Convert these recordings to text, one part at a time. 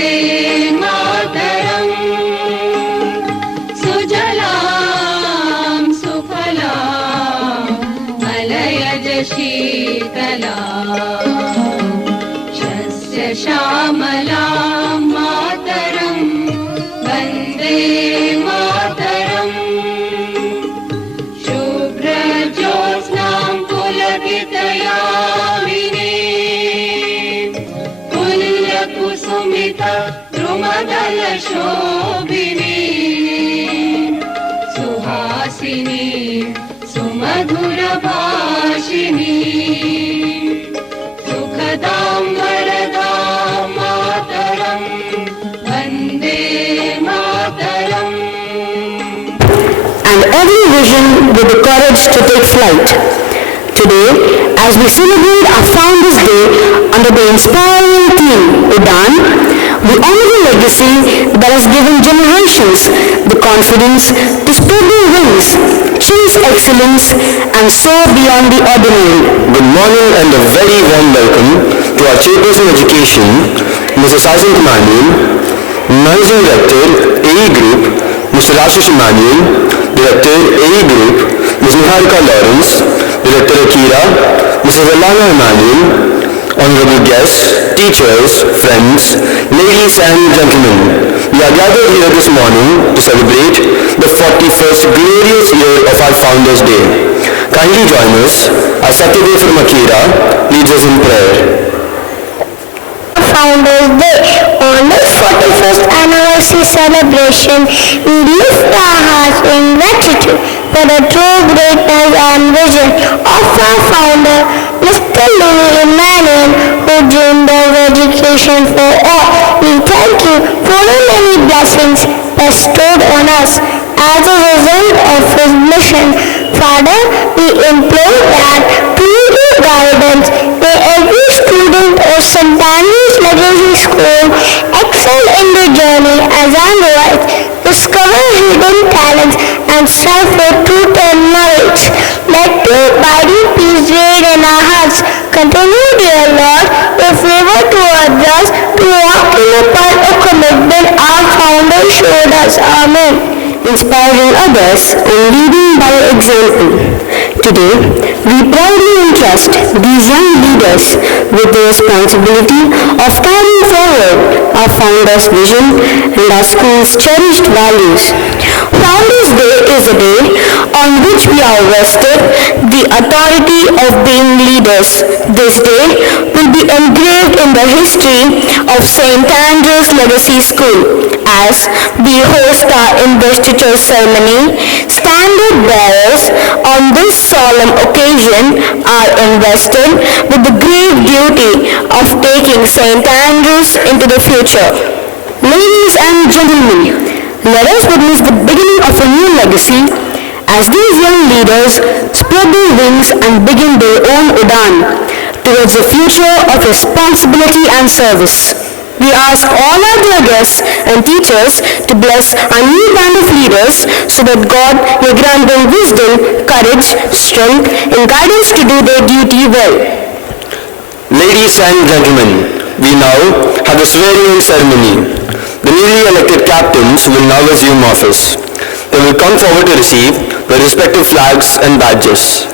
वन्दे मातरम् सुजलां सुफलां मलयज शीतलां शस्य श्यामलां मातरं वन्दे मातरम् शुभ्रज्योत्स्नां पुलकितयामिनीं पुल्लकुसुमित द्रुमदलशोभिनीं सुहासिनीं सुमधुरभाषिणीं सुखदां वरदां मातरं Vande Mataram. And every vision with the courage to take flight. Today, as we celebrate our Founders Day under the inspiring theme, Udan, we honor the legacy that has given generations the confidence to spread their wings, chase excellence, and soar beyond the ordinary. Good morning and a very warm welcome to our Chairperson Education, Mrs. Isaac Emmanuel, Managing Director, AE Group, Mr. Ashish Emmanuel, Director, AE Group, Ms. Niharika Lawrence, Director Akira, Mrs. Alana Emmanuel, honorable guests, teachers, friends, ladies and gentlemen. We are gathered here this morning to celebrate the 41st glorious year of our Founders Day. Kindly join us as Satyadev from Akira leads us in prayer. Founders Day. On this 41st anniversary celebration, we lift our hearts in gratitude for the true greatness and vision of our founder, Mr. Louis Emmanuel, who dreamed of education for all. We thank you for the many blessings bestowed on us as a result of his mission. Father, we implore that through your guidance, may every student of St. Andrew's Legacy School excel in the journey as underwrites, discover hidden talents, and strive for truth and knowledge. Let your abiding peace reign in our hearts. Continue, dear Lord, your favor towards us to walk in the path of commitment our founder showed us. Amen. Inspiring others and leading by example. Today, we proudly entrust these young leaders with the responsibility of carrying forward our founders' vision and our school's cherished values. Founders Day is a day on which we are vested the authority of being leaders. This day will be engraved in the history of St. Andrew's Legacy School as we host our Investiture Ceremony. Standard bearers on this solemn occasion are invested with the grave duty of taking St. Andrew's into the future. Ladies and gentlemen, let us witness the beginning of a new legacy as these young leaders spread their wings and begin their own Udan towards the future of responsibility and service. We ask all our dear guests and teachers to bless our new band of leaders so that God may grant them wisdom, courage, strength, and guidance to do their duty well. Ladies and gentlemen, we now have the swearing-in ceremony. The newly elected captains will now assume office. They will come forward to receive their respective flags and badges.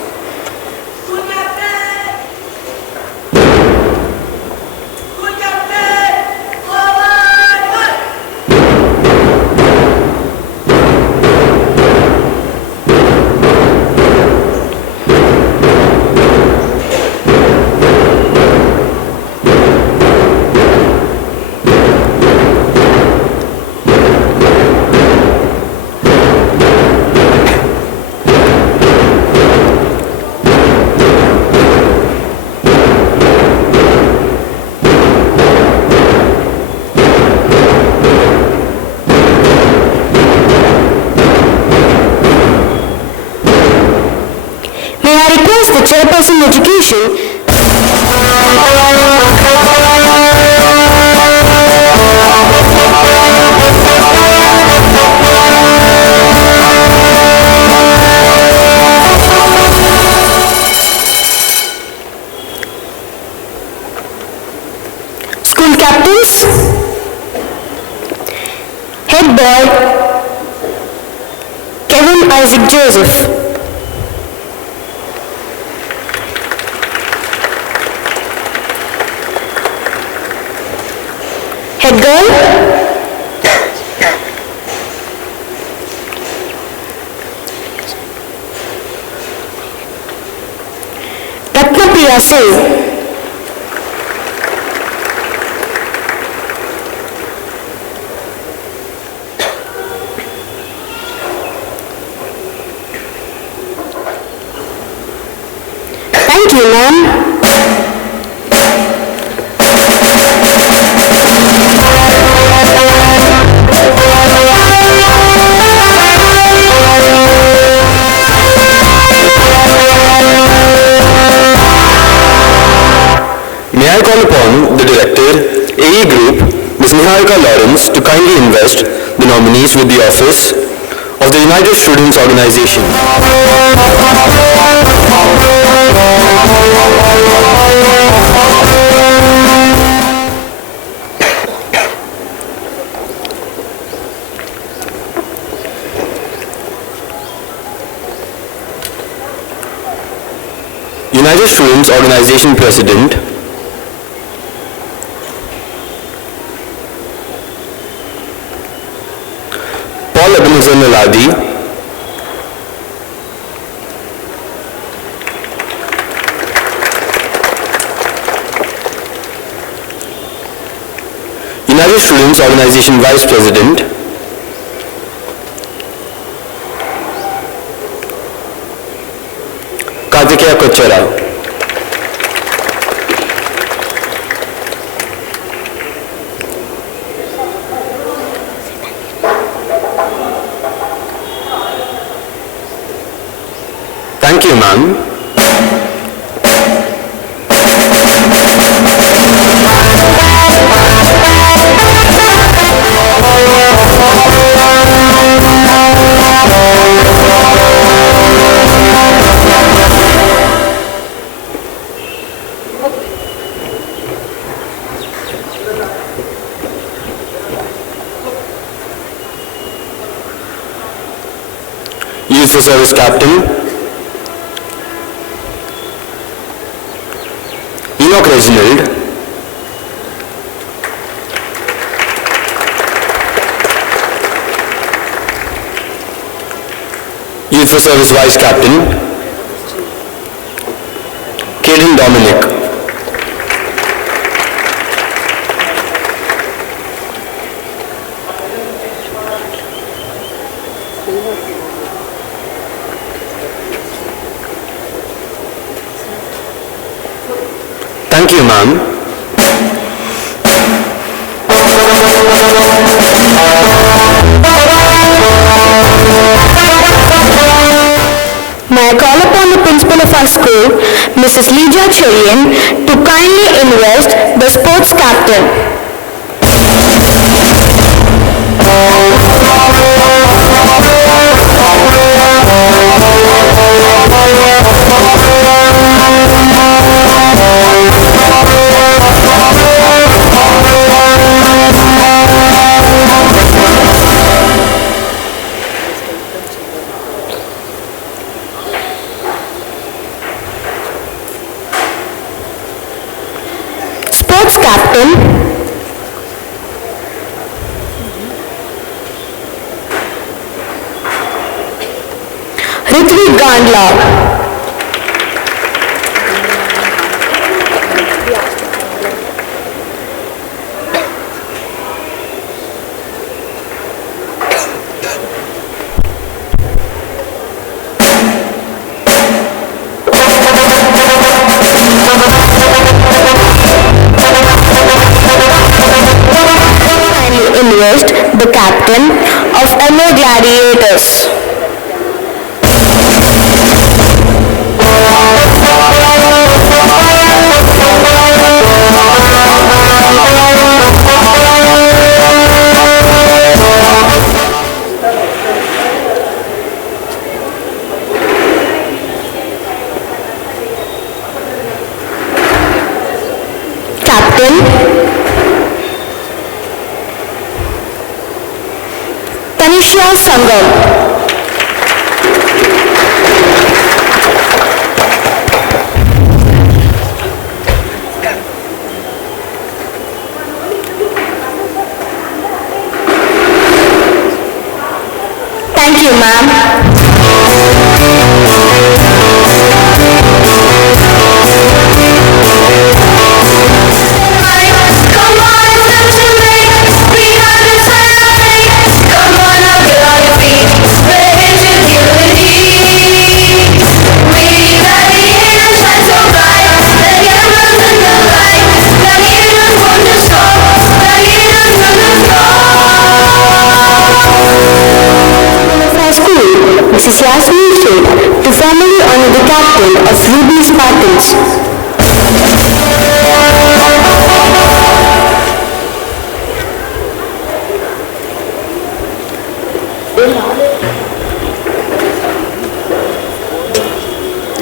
Chairperson Education School captains, Head boy Kevin Isaac Joseph. Head girl Ratnapriya Singh. Thank you, ma'am. May I call upon the Director, AE Group, Ms. Niharika Lawrence, to kindly invest the nominees with the office of the United Students Organization. United Students Organization President, Paul Ebenezer Naladi, United Students Organization Vice President, Kartikeya Kochara. Thank you, ma'am. Youth for Service Captain, Enoch Reginald, Youth for Service Vice Captain, Caden Dominic. Thank you, ma'am. May I call upon the principal of our school, Mrs. Lija Cherian, to kindly invest the sports captain. Sports captain Ritvik Gandla. Invest the captain of MA Gladiators. Captain Vidya Sangam. Thank you, ma'am. Mrs. Yasmin Sheikh to formally honor the captain of Ruby Spartans.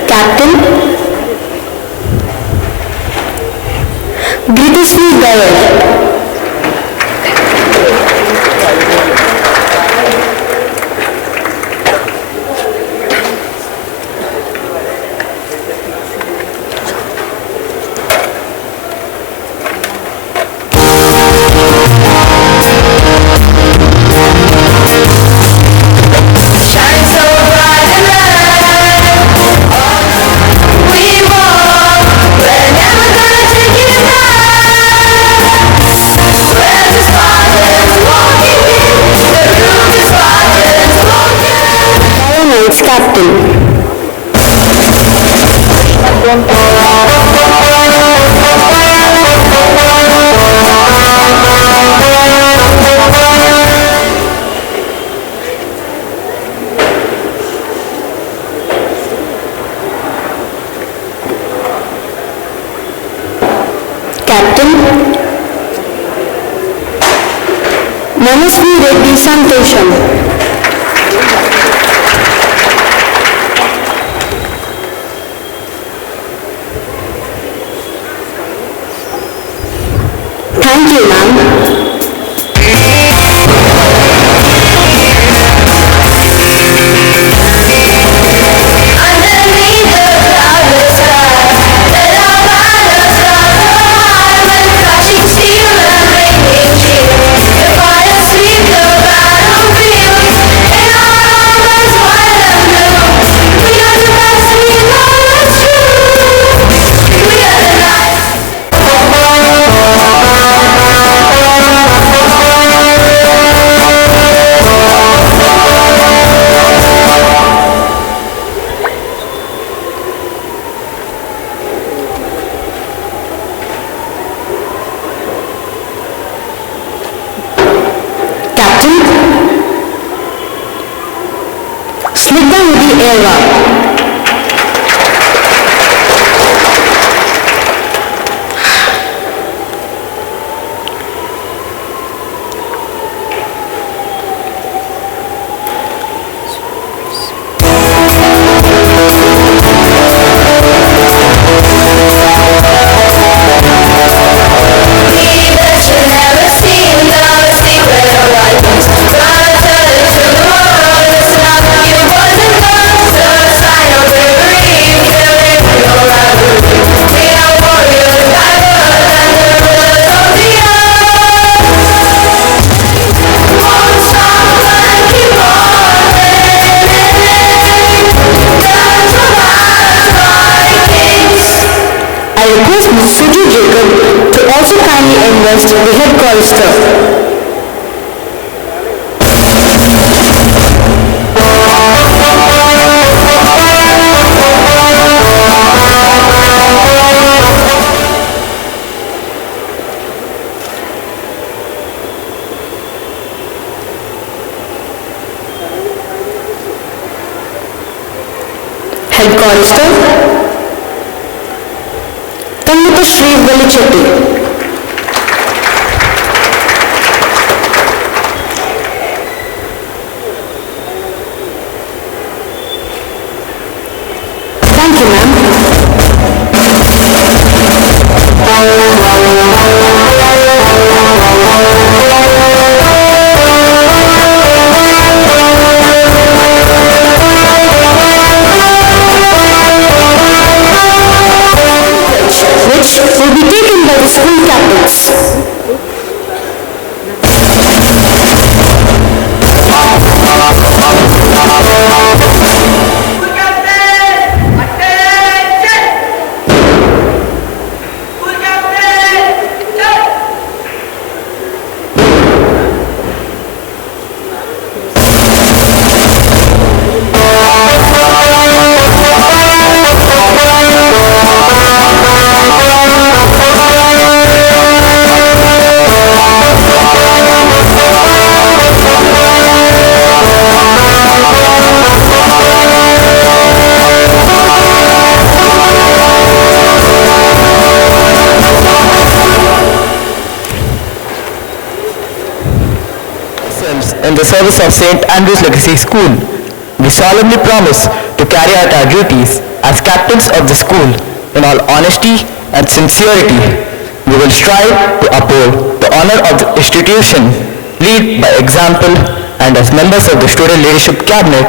Captain Gritishri Gayal. Captain. Captain Manasvi Reddy Santosham. Thank you, ma'am. Invest the head chorister. Head chorister Kanmutu Sri Velichetti. Thank you, ma'am. ourselves in the service of St. Andrew's Legacy School. We solemnly promise to carry out our duties as captains of the school in all honesty and sincerity. We will strive to uphold the honor of the institution, lead by example, and as members of the Student Leadership Cabinet,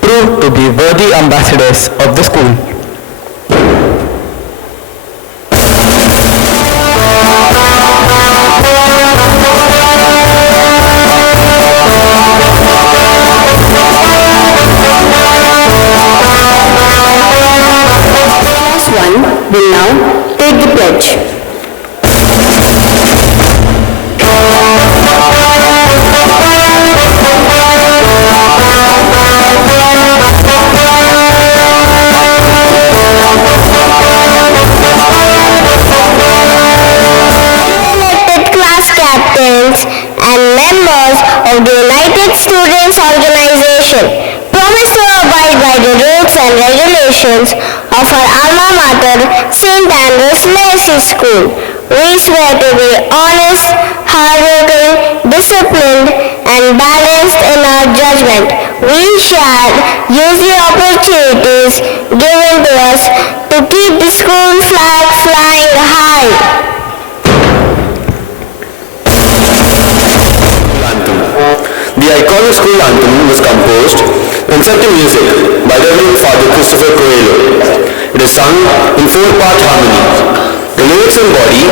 prove to be worthy ambassadors of the school. Class 1 will now take the pledge. Captains and members of the United Students Organization promise to abide by the rules and regulations of our alma mater, St. Andrew's Legacy School. We swear to be honest, hardworking, disciplined, and balanced in our judgment. We shall use the opportunities given to us to keep the school flag flying high. The iconic school anthem was composed and set to music by Reverend Father Christopher Coelho. It is sung in four-part harmony. The lyrics embody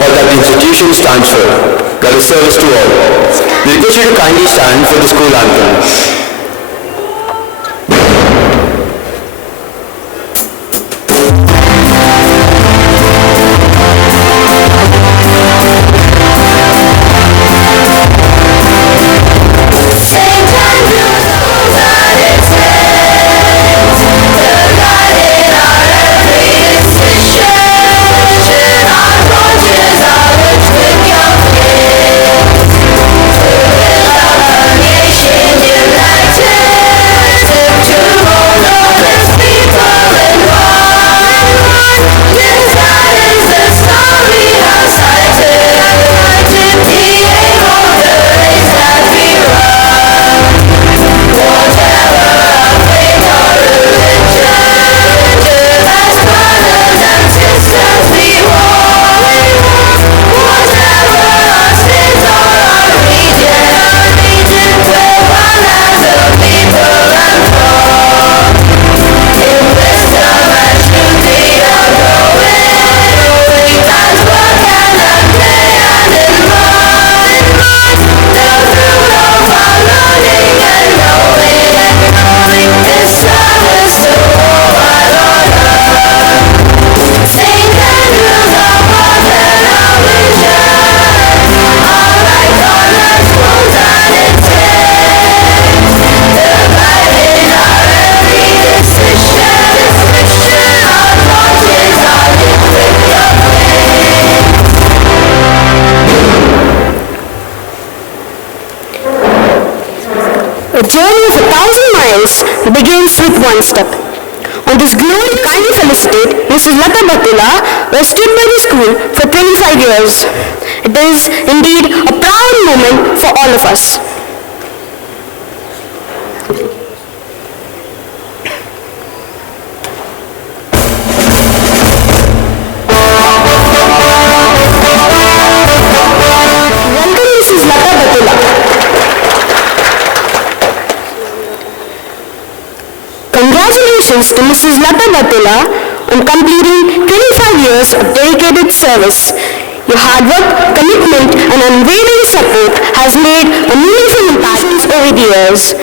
all that the institution stands for, that is service to all. We request you to kindly stand for the school anthem. A journey of 1,000 miles begins with one step. On this glory, kindly felicitate Mrs. Lata Batula, who has stood by the school for 25 years. It is indeed a proud moment for all of us. Welcome Mrs. Lata Batula. Congratulations to Mrs. Lata Batula on completing 25 years of dedicated service. Your hard work, commitment, and unwavering support has made a meaningful impact over the years.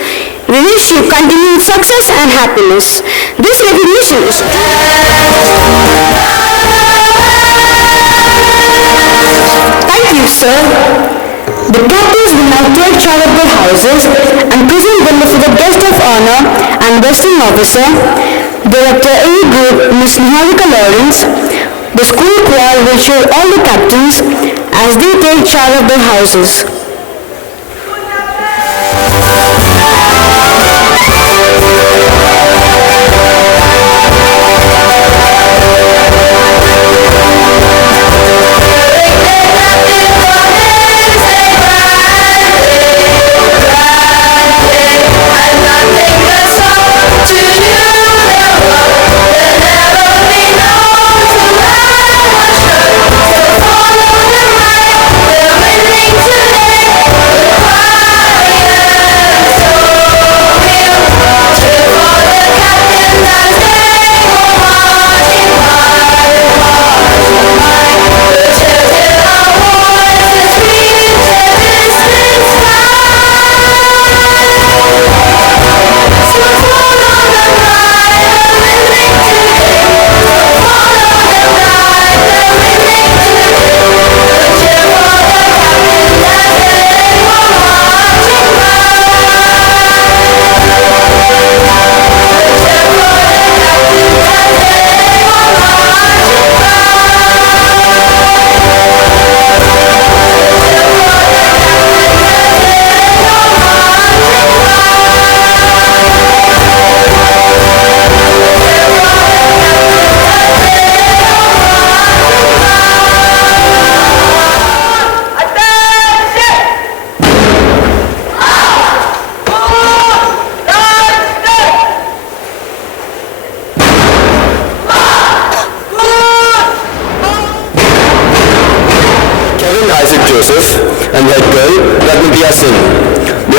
We wish you continued success and happiness. This recognition is Thank you, sir. The captains will now take charge of their houses and present them before the guest of honor and visiting officer, Director A Group, Ms. Niharika Lawrence. The school choir will cheer all the captains as they take charge of their houses.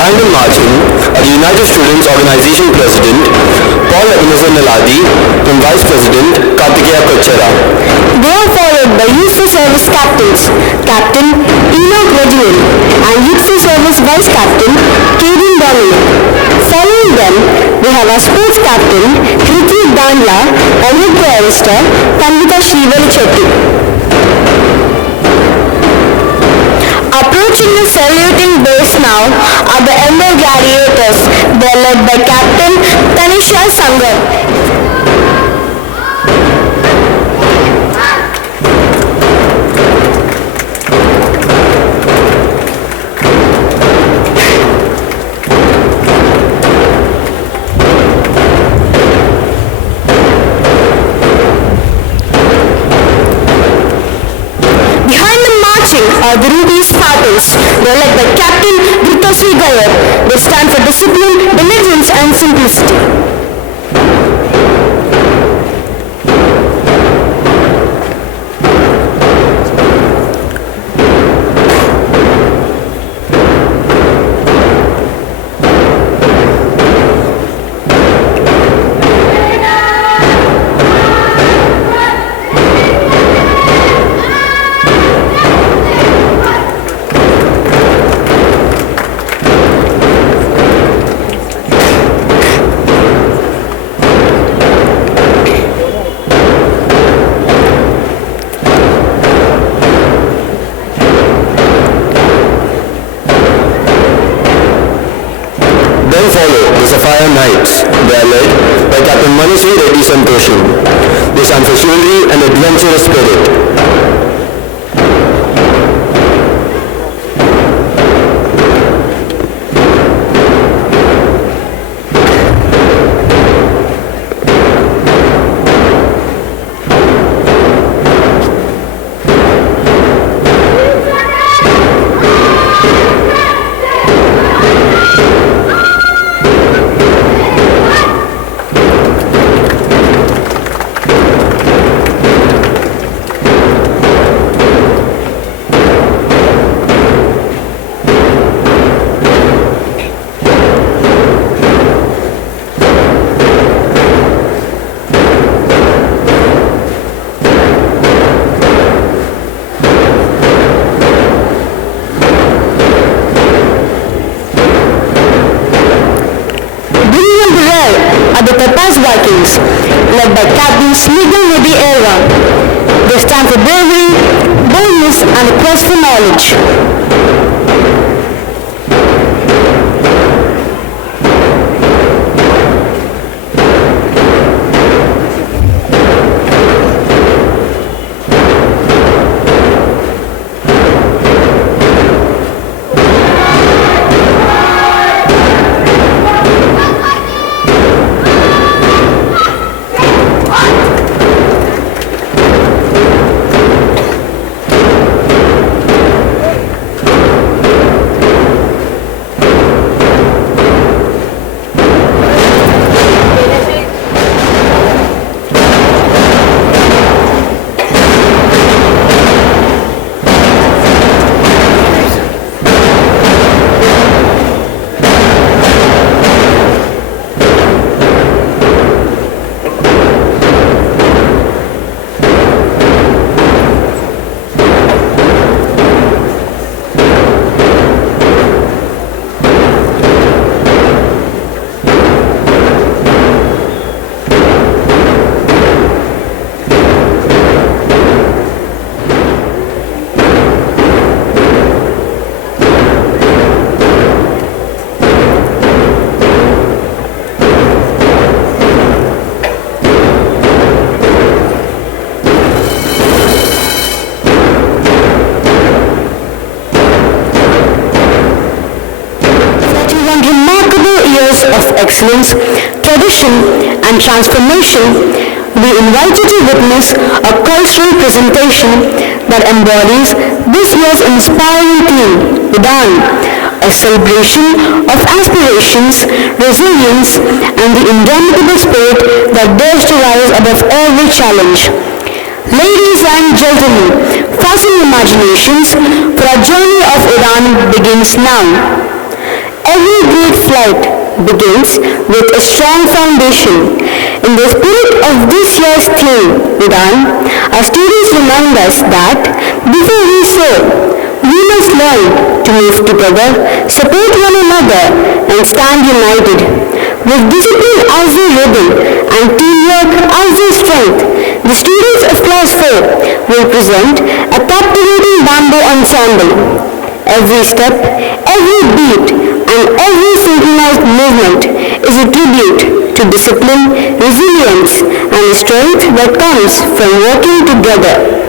Behind them marching are the United Students Organization President Paul Ebenezer Naladi and Vice President Kartikeya Kochera. They are followed by Youthful Service Captains, Captain Enoch Reginald and Youthful Service Vice Captain Kevin Dominic. Following them, we have our Sports Captain Kriti Dandla and Head Chorister Pandita Shivali Chetty. Approaching the saluting base now are the Ember Gladiators. They are led by Captain Tanisha Sangar. Are the Ruby Spartans. They are led by Captain Vritasri Gayar. They stand for discipline, diligence and simplicity. Knights. They are led by Captain Manasri Reddy Santoshan. They stand for chivalry and adventurous spirit. Vikings, led by Captain Smeagol Reddy Era. They stand for bravery, boldness and a quest for knowledge. Of excellence, tradition and transformation, we invite you to witness a cultural presentation that embodies this year's inspiring theme, Udan, a celebration of aspirations, resilience and the indomitable spirit that dares to rise above every challenge. Ladies and gentlemen, fasten your imaginations, for our journey of Udan begins now. every great flight begins with a strong foundation. In the spirit of this year's theme, Udan, our students remind us that before we soar, we must learn to move together, support one another, and stand united. With discipline as their rhythm and teamwork as their strength, the students of Class 4 will present a captivating bamboo ensemble. Every step, every beat, and every synchronized movement is a tribute to discipline, resilience, and the strength that comes from working together.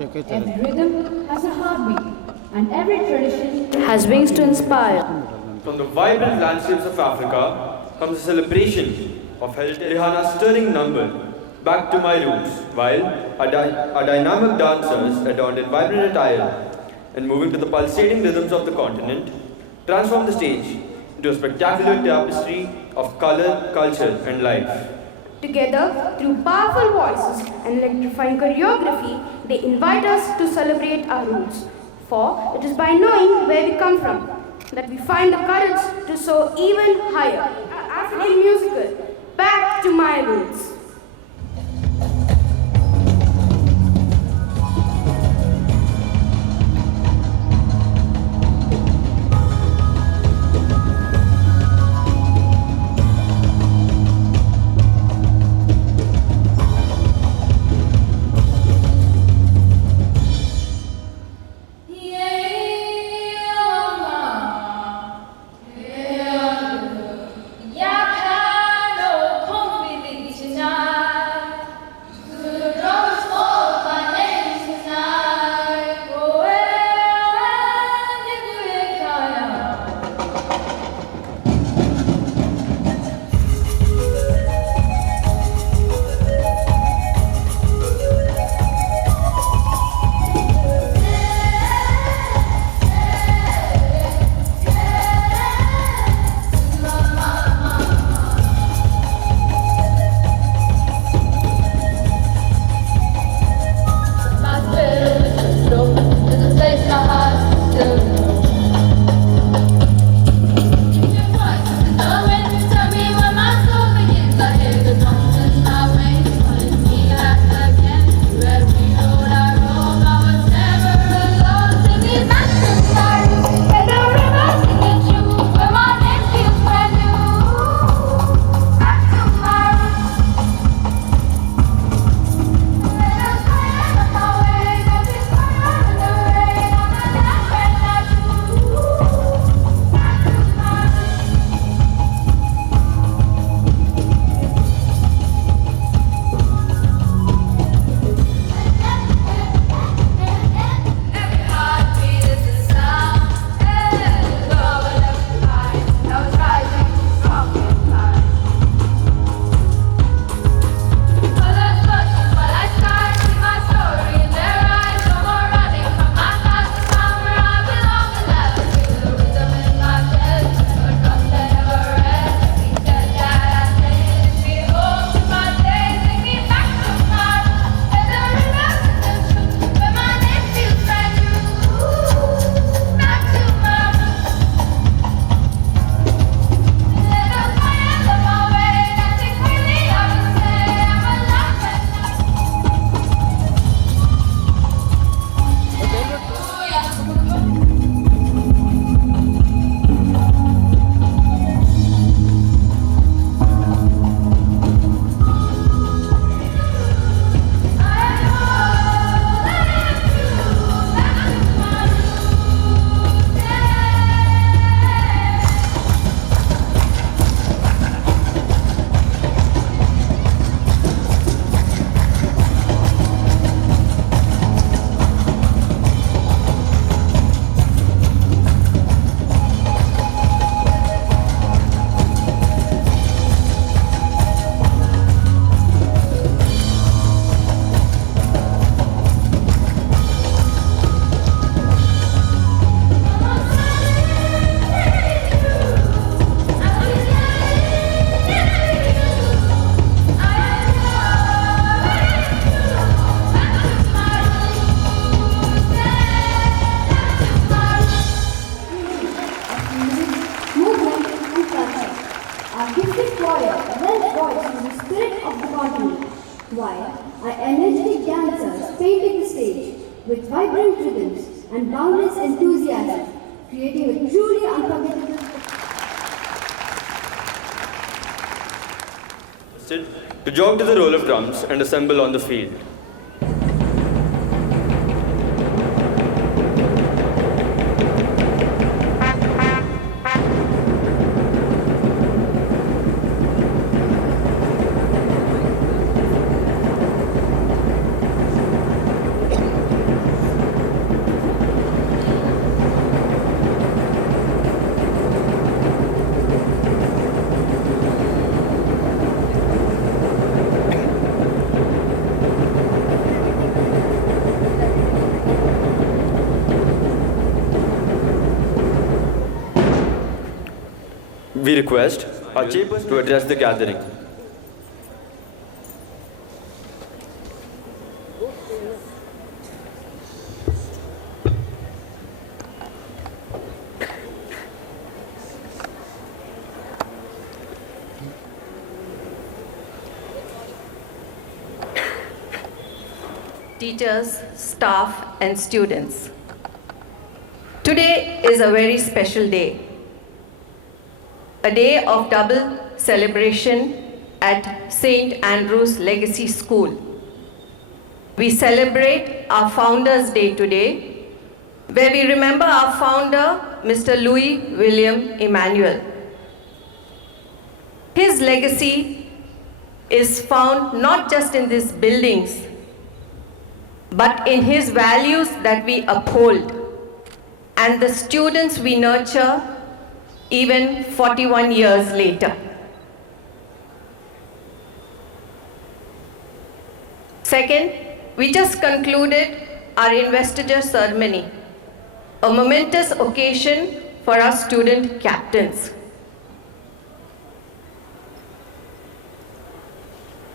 Every rhythm has a heartbeat, and every tradition has wings to inspire. From the vibrant landscapes of Africa comes a celebration of Rihana's stirring number, Back to My Roots, while our dynamic dancers, adorned in vibrant attire and moving to the pulsating rhythms of the continent, transform the stage into a spectacular tapestry of color, culture, and life. Together, through powerful voices and electrifying choreography, they invite us to celebrate our roots. For it is by knowing where we come from that we find the courage to soar even higher. African musical, Back to My Roots. with vibrant rhythms and boundless enthusiasm, creating a truly unforgettable to jog to the roll of drums and assemble on the field. we request our chairperson to address the gathering. Teachers, staff, and students. Today is a very special day. A day of double celebration at St. Andrew's Legacy School. We celebrate our Founders' Day today, where we remember our founder, Mr. Louis William Emmanuel. His legacy is found not just in these buildings, but in his values that we uphold and the students we nurture even 41 years later. Second, we just concluded our Investiture Ceremony, a momentous occasion for our student captains.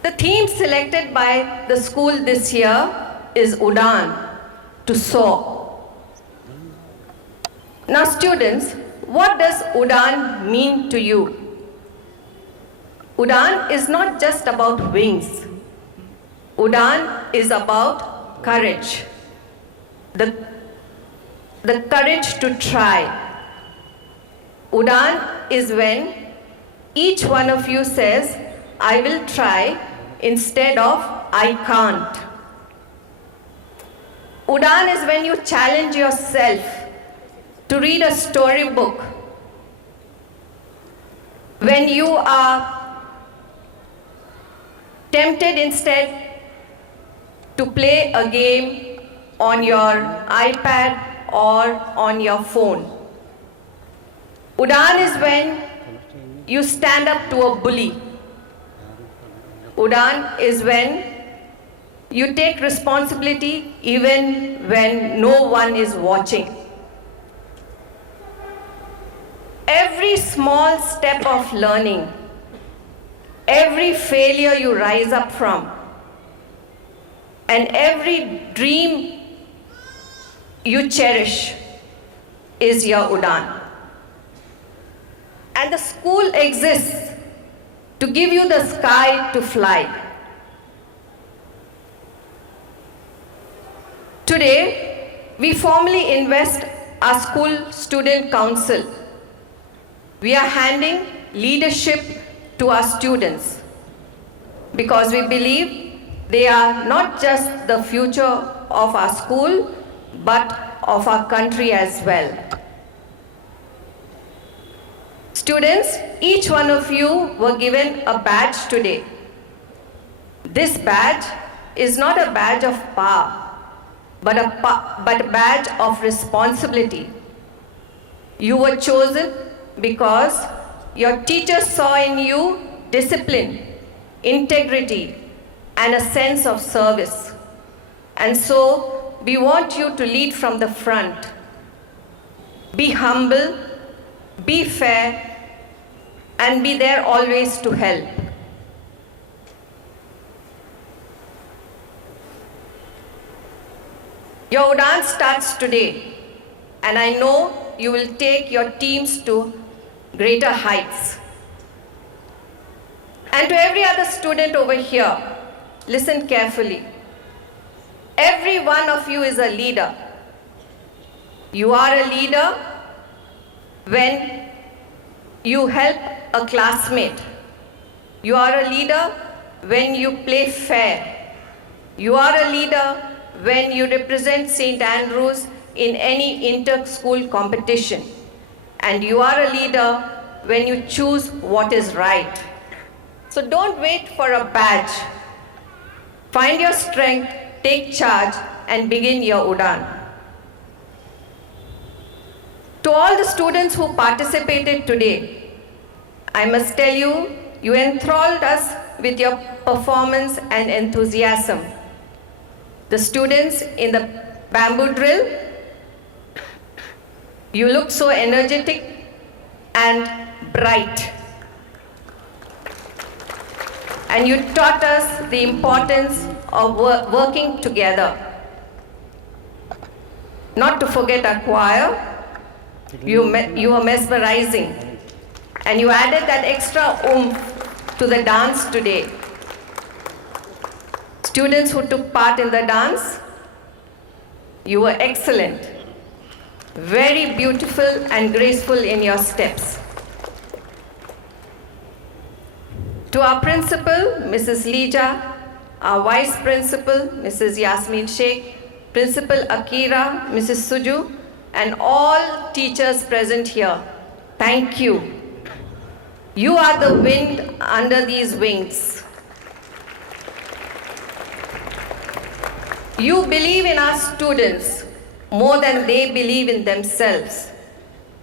The theme selected by the school this year is Udan, to soar. Now students, what does Udan mean to you? Udan is not just about wings. Udan is about courage. The courage to try. Udan is when each one of you says, I will try instead of I can't. Udan is when you challenge yourself to read a storybook, when you are tempted instead to play a game on your iPad or on your phone. Udan is when you stand up to a bully. Udan is when you take responsibility even when no one is watching. Every small step of learning, every failure you rise up from, and every dream you cherish is your Udan. And the school exists to give you the sky to fly. Today, we formally invest our school student council. We are handing leadership to our students because we believe they are not just the future of our school, but of our country as well. Students, each one of you were given a badge today. This badge is not a badge of power, but a badge of responsibility. You were chosen because your teachers saw in you discipline, integrity, and a sense of service. And so, we want you to lead from the front. Be humble, be fair, and be there always to help. Your Udan starts today, and I know you will take your teams to greater heights. And to every other student over here, listen carefully. Every one of you is a leader. You are a leader when you help a classmate. You are a leader when you play fair. You are a leader when you represent St. Andrews in any inter-school competition. And you are a leader when you choose what is right. So don't wait for a badge. Find your strength, take charge, and begin your Udan. To all the students who participated today, I must tell you, you enthralled us with your performance and enthusiasm. The students in the bamboo drill, you looked so energetic and bright. And you taught us the importance of working together. Not to forget our choir, you were mesmerizing. And you added that extra oomph to the dance today. Students who took part in the dance, you were excellent. Very beautiful and graceful in your steps. To our principal, Mrs. Lija, our vice principal, Mrs. Yasmin Sheikh, Principal Akira, Mrs. Suju, and all teachers present here, thank you. You are the wind under these wings. You believe in our students more than they believe in themselves.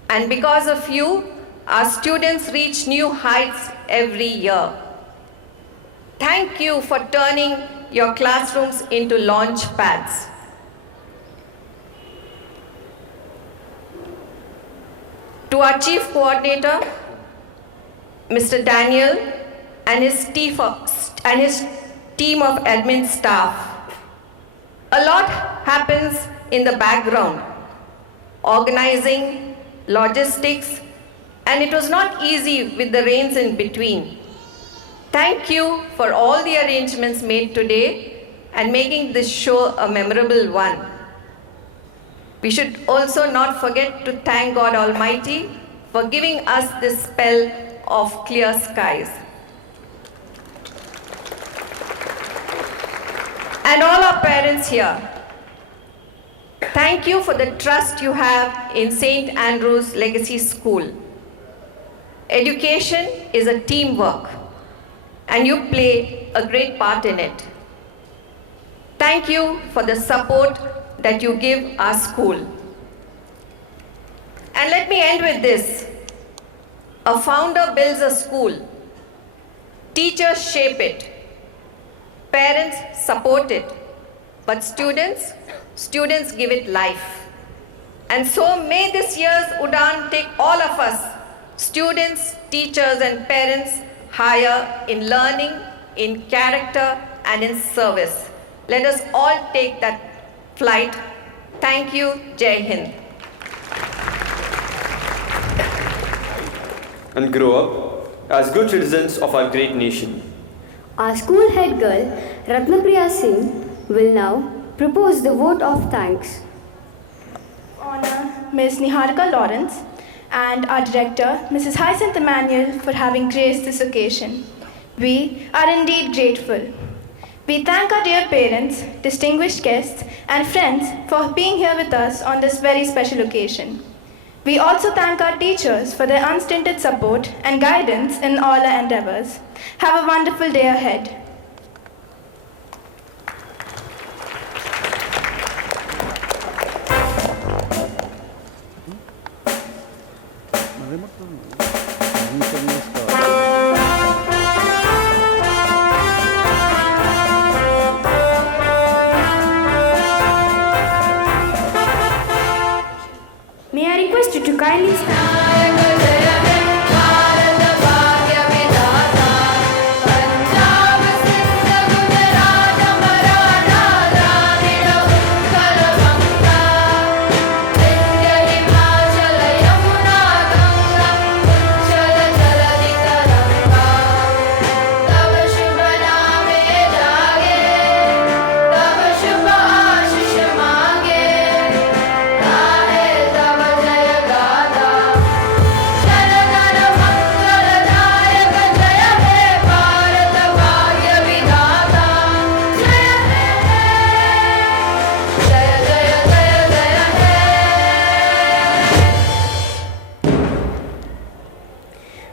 And because of you, our students reach new heights every year. Thank you for turning your classrooms into launch pads. To our Chief Coordinator, Mr. Daniel, and his team of admin staff. A lot happens in the background, organizing, logistics, and it was not easy with the rains in between. Thank you for all the arrangements made today and making this show a memorable one. We should also not forget to thank God Almighty for giving us this spell of clear skies. And all our parents here, thank you for the trust you have in St. Andrew's Legacy School. Education is a teamwork, and you play a great part in it. Thank you for the support that you give our school. And let me end with this. A founder builds a school. Teachers shape it. Parents support it. But students give it life. And so may this year's Udan take all of us, students, teachers, and parents, higher in learning, in character, and in service. Let us all take that flight. Thank you. Jai Hind. And grow up as good citizens of our great nation. Our school head girl, Ratnapriya Singh, will now propose the vote of thanks. Honor Ms. Niharika Lawrence and our director, Mrs. Hyacinth Emmanuel, for having graced this occasion. We are indeed grateful. We thank our dear parents, distinguished guests, and friends for being here with us on this very special occasion. We also thank our teachers for their unstinted support and guidance in all our endeavors. Have a wonderful day ahead. May I request you to kindly stand.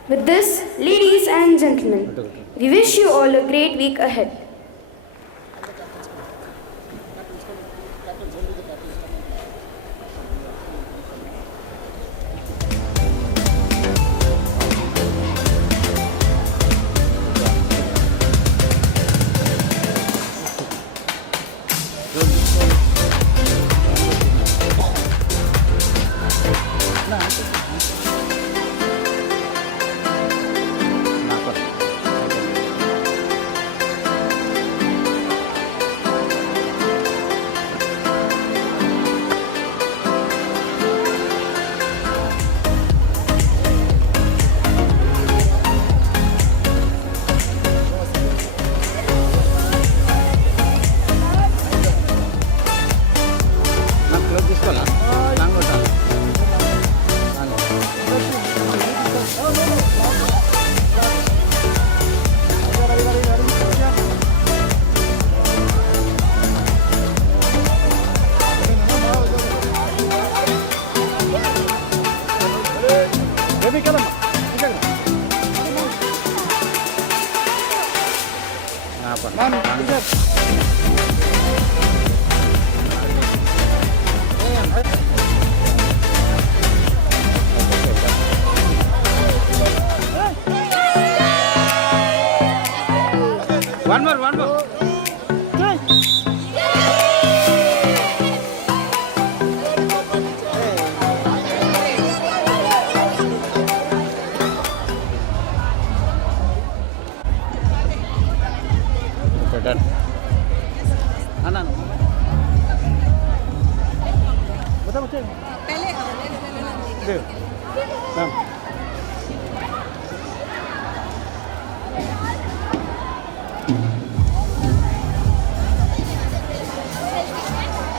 With this, ladies and gentlemen, we wish you all a great week ahead. One more. Okay, done. Anna. Bata. Pehले.